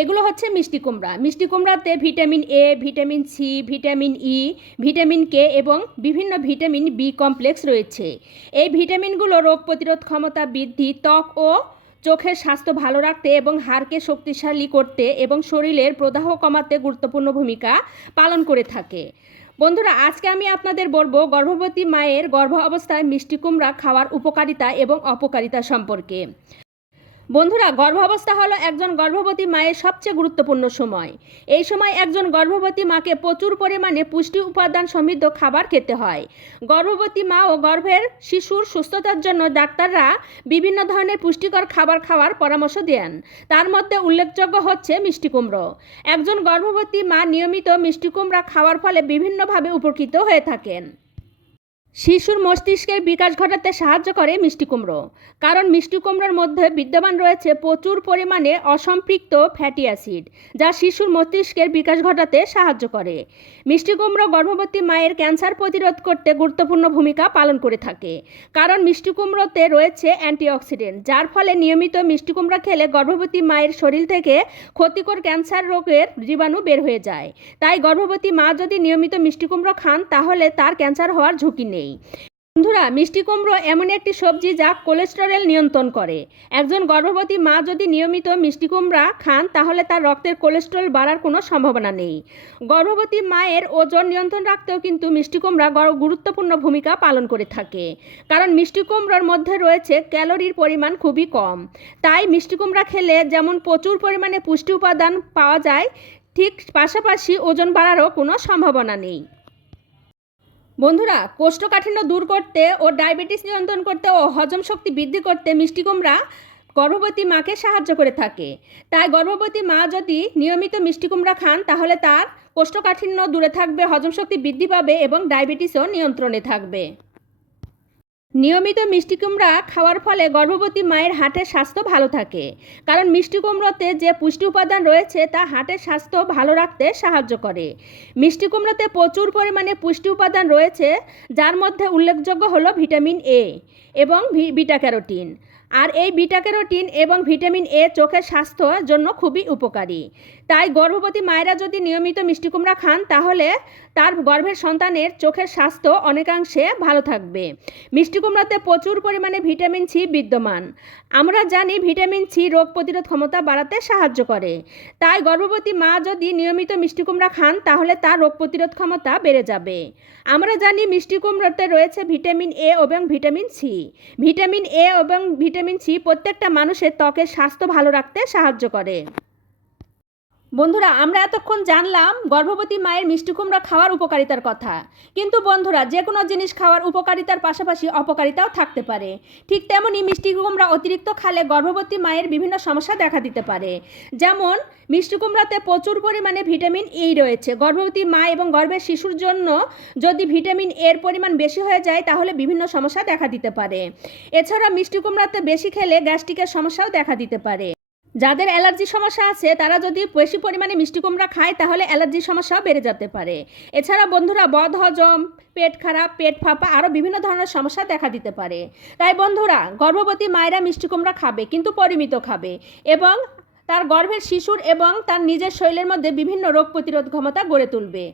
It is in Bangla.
এগুলো হচ্ছে মিষ্টি কুমড়া। মিষ্টি কুমড়াতে vitamin A vitamin C vitamin E vitamin K এবং বিভিন্ন ভিটামিন বি কমপ্লেক্স রয়েছে। এই ভিটামিনগুলো রোগ প্রতিরোধ ক্ষমতা বৃদ্ধি, ত্বক ও চোখের স্বাস্থ্য ভালো রাখতে এবং হাড়কে শক্তিশালী করতে এবং শরীরের প্রদাহ কমাতে গুরুত্বপূর্ণ ভূমিকা পালন করে থাকে। বন্ধুরা, আজকে আমি আপনাদের বলব গর্ভবতী মায়ের গর্ভ অবস্থায় মিষ্টি কুমড়া খাওয়ার উপকারিতা এবং অপকারিতা সম্পর্কে। বন্ধুরা, গর্ভাবস্থা হলো একজন গর্ভবতী মায়ের সবচেয়ে গুরুত্বপূর্ণ সময়। এই সময় একজন গর্ভবতী মাকে প্রচুর পরিমাণে পুষ্টি উপাদান সমৃদ্ধ খাবার খেতে হয়। গর্ভবতী মা ও গর্ভের শিশুর সুস্থতার জন্য ডাক্তাররা বিভিন্ন ধরনের পুষ্টিকর খাবার খাওয়ার পরামর্শ দেন। তার মধ্যে উল্লেখযোগ্য হচ্ছে মিষ্টি কুমড়ো। একজন গর্ভবতী মা নিয়মিত মিষ্টি কুমড়া খাওয়ার ফলে বিভিন্নভাবে উপকৃত হয়ে থাকেন। শিশুর মস্তিষ্কের বিকাশ ঘটাতে সাহায্য করে মিষ্টি কুমড়ো। কারণ মিষ্টি কুমড়োর মধ্যে বিদ্যমান রয়েছে প্রচুর পরিমাণে অসম্পৃক্ত ফ্যাটি অ্যাসিড, যা শিশুর মস্তিষ্কের বিকাশ ঘটাতে সাহায্য করে। মিষ্টি কুমড়ো গর্ভবতী মায়ের ক্যান্সার প্রতিরোধ করতে গুরুত্বপূর্ণ ভূমিকা পালন করে থাকে। কারণ মিষ্টি কুমড়োতে রয়েছে অ্যান্টিঅক্সিডেন্ট, যার ফলে নিয়মিত মিষ্টি কুমড়ো খেলে গর্ভবতী মায়ের শরীর থেকে ক্ষতিকর ক্যান্সার রোগের জীবাণু বের হয়ে যায়। তাই গর্ভবতী মা যদি নিয়মিত মিষ্টি কুমড়ো খান, তাহলে তার ক্যান্সার হওয়ার ঝুঁকি নেই। বন্ধুরা, মিষ্টি কুমড়ো এমন একটি সবজি যা কোলেস্টেরল নিয়ন্ত্রণ করে। একজন গর্ভবতী মা যদি নিয়মিত মিষ্টি কুমড়া খান, তাহলে তার রক্তের কোলেস্টেরল বাড়ার কোনো সম্ভাবনা নেই। গর্ভবতী মায়ের ওজন নিয়ন্ত্রণ রাখতেও কিন্তু মিষ্টি কুমড়া গর- গুরুত্বপূর্ণ ভূমিকা পালন করে থাকে। কারণ মিষ্টি কুমড়োর মধ্যে রয়েছে ক্যালোরির পরিমাণ খুবই কম। তাই মিষ্টি কুমড়া খেলে যেমন প্রচুর পরিমাণে পুষ্টি উপাদান পাওয়া যায়, ঠিক পাশাপাশি ওজন বাড়ারও কোনো সম্ভাবনা নেই। বন্ধুরা, কোষ্ঠকাঠিন্য দূর করতে ও ডায়াবেটিস নিয়ন্ত্রণ করতে ও হজম শক্তি বৃদ্ধি করতে মিষ্টি কুমড়া গর্ভবতী মাকে সাহায্য করে থাকে। তাই গর্ভবতী মা যদি নিয়মিত মিষ্টি কুমড়া খান, তাহলে তার কোষ্ঠকাঠিন্য দূরে থাকবে, হজম শক্তি বৃদ্ধি পাবে এবং ডায়াবেটিসও নিয়ন্ত্রণে থাকবে। নিয়মিত মিষ্টি কুমড়া খাওয়ার ফলে গর্ভবতী মায়ের হাটের স্বাস্থ্য ভালো থাকে। কারণ মিষ্টি কুমড়োতে যে পুষ্টি উপাদান রয়েছে, তা হাটের স্বাস্থ্য ভালো রাখতে সাহায্য করে। মিষ্টি কুমড়োতে প্রচুর পরিমাণে পুষ্টি উপাদান রয়েছে, যার মধ্যে উল্লেখযোগ্য হলো ভিটামিন এ এবং ভি- বিটা ক্যারোটিন। আর এই বিটা এবং ভিটামিন এ চোখের স্বাস্থ্যের জন্য খুবই উপকারী। তাই গর্ভবতী মায়েরা যদি নিয়মিত মিষ্টি কুমড়া খান, তাহলে তার গর্ভের সন্তানের চোখের স্বাস্থ্য অনেকাংশে ভালো থাকবে। মিষ্টি কুমড়াতে প্রচুর পরিমাণে ভিটামিন সি বিদ্যমান। আমরা জানি ভিটামিন সি রোগ প্রতিরোধ ক্ষমতা বাড়াতে সাহায্য করে। তাই গর্ভবতী মা যদি নিয়মিত মিষ্টি কুমড়া খান, তাহলে তার রোগ প্রতিরোধ ক্ষমতা বেড়ে যাবে। আমরা জানি মিষ্টি কুমড়োতে রয়েছে ভিটামিন এ এবং ভিটামিন সি। ভিটামিন এ এবং ভিটামিন সি প্রত্যেকটা মানুষের ত্বকের স্বাস্থ্য ভালো রাখতে সাহায্য করে। বন্ধুরা, আমরা এতক্ষণ জানলাম গর্ভবতী মায়ের মিষ্টি কুমড়া খাওয়ার উপকারিতার কথা। কিন্তু বন্ধুরা যে কোনো জিনিস খাওয়ার উপকারিতার পাশাপাশি অপকারিতাও থাকতে পারে। ঠিক তেমনই মিষ্টি কুমড়া অতিরিক্ত খালে গর্ভবতী মায়ের বিভিন্ন সমস্যা দেখা দিতে পারে। যেমন, মিষ্টি কুমড়াতে প্রচুর পরিমাণে ভিটামিন ই রয়েছে। গর্ভবতী মা এবং গর্ভের শিশুর জন্য যদি ভিটামিন এর পরিমাণ বেশি হয়ে যায়, তাহলে বিভিন্ন সমস্যা দেখা দিতে পারে। এছাড়া মিষ্টি কুমড়াতে বেশি খেলে গ্যাস্ট্রিকের সমস্যাও দেখা দিতে পারে। যাদের অ্যালার্জি সমস্যা আছে, তারা যদি বেশি পরিমাণে মিষ্টি কুমড়া খায়, তাহলে অ্যালার্জির সমস্যাও বেড়ে যেতে পারে। এছাড়া বন্ধুরা, বদ, হজম, পেট খারাপ, পেট ফাঁপা আরও বিভিন্ন ধরনের সমস্যা দেখা দিতে পারে। তাই বন্ধুরা, গর্ভবতী মায়েরা মিষ্টি কুমড়া খাবে, কিন্তু পরিমিত খাবে এবং তার গর্ভের শিশুর এবং তার নিজের শরীরের মধ্যে বিভিন্ন রোগ প্রতিরোধ ক্ষমতা গড়ে তুলবে।